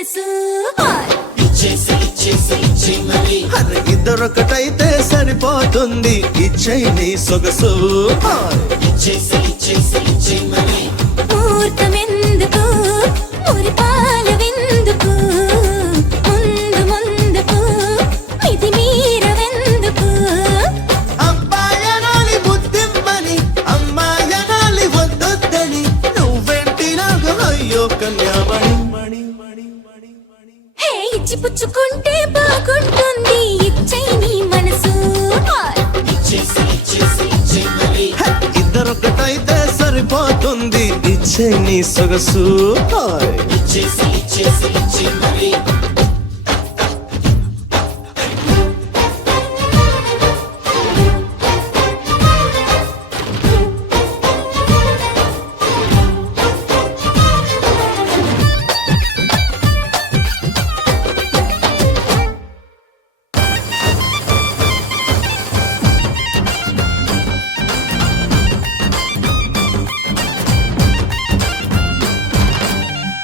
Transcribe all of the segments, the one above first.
మనసు ఇద్దరొకటైతే సరిపోతుంది ఇచ్చేయి నీ సొగసు ముహూర్తమెందుకు మురిపాలవెందుకు ముందు ముందుకు ఇది మీరవెందుకు అబ్బాయనాలి బుద్ధిమ్మని అమ్మాయనాలి వద్దొద్దని నువ్వెంటి నాకు అయ్యో కన్యామణి హే ఇచ్చి పుచ్చుకుంటే బాగుంటుంది ఇచ్చేయి నీ మనసు ఇద్దరొకటైతే సరిపోతుంది ఇచ్చేయి నీ సొగసు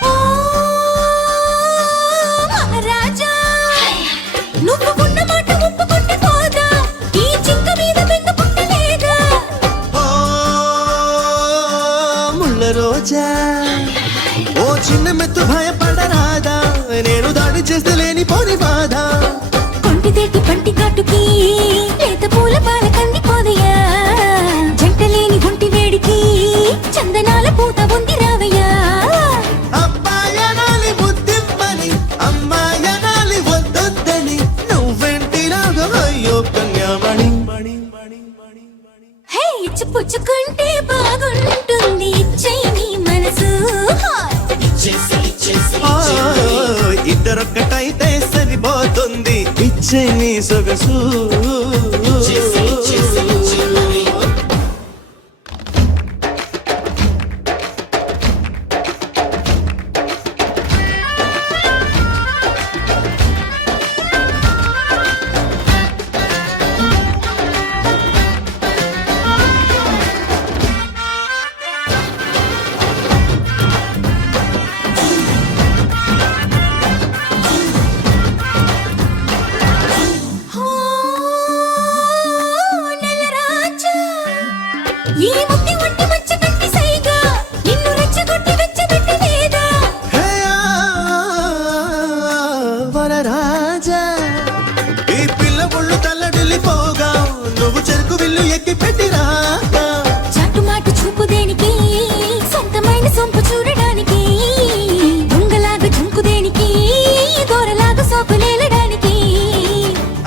ఓ మహారాజా నువ్వు ఉన్న మాట ఒప్పుకుంటే పోదా ఈ చింక మీద బెంగ పుట్టలేదా ఓ ముళ్ళ రోజా ఓ చిన్న మెత్తు భయపడరాదా నేను దాడి చేస్తే లేని పోని బాధ కొంటిదేటి పంటి కాటుకి లేత పూల పాల కంది పోదయ్యా జంటలేని ఒంటి వేడికి చందనాల పూత ఉంది రావయ్యా అబ్బాయనాలి బుద్ధిమ్మని అమ్మాయనాలి వద్దొద్దని నువ్వెంటి నాకు అయ్యో కన్యామణి హే ఇచ్చి పుచ్చుకుంటే బాగుంటుంది ఇచ్చేయి నీ మనసు ఇద్దరొక్కటైతే సరిపోతుంది ఇచ్చే నీ సొగసు ఓ నెలరాజా ఈ ముద్ది ఒంటి మచ్చ కట్టి సైగా నిన్ను రెచ్చగొట్టి వెచ్చబెట్టలేదా హే వరరాజా ఈ పిల్ల ఒళ్ళు తల్లడిల్లిపోగా నువ్వు చెరుకు విల్లు ఎక్కి పెట్టిరాగా చాటుమాటు చూపు దేనికి సొంతమైన సొంపు చూడడానికి దొంగలాగా జంకు దేనికి దూరలాగా సోకులేలడానికి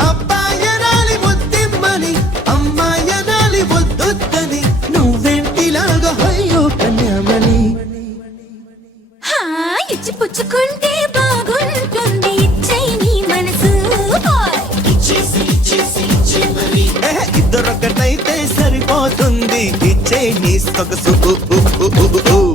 అబ్బాయనాలి బుద్ధిమ్మని అమ్మాయనాలి వద్దొద్దని నువ్వెంటిలాగా అయ్యో కన్యామణి హా ఇచ్చి పుచ్చుకుంటే బాగుంటుంది ఇచ్చేయి నీ మనసు ఇద్దరొకటైతే సరిపోతుంది ఇచ్చే నీ సొగసు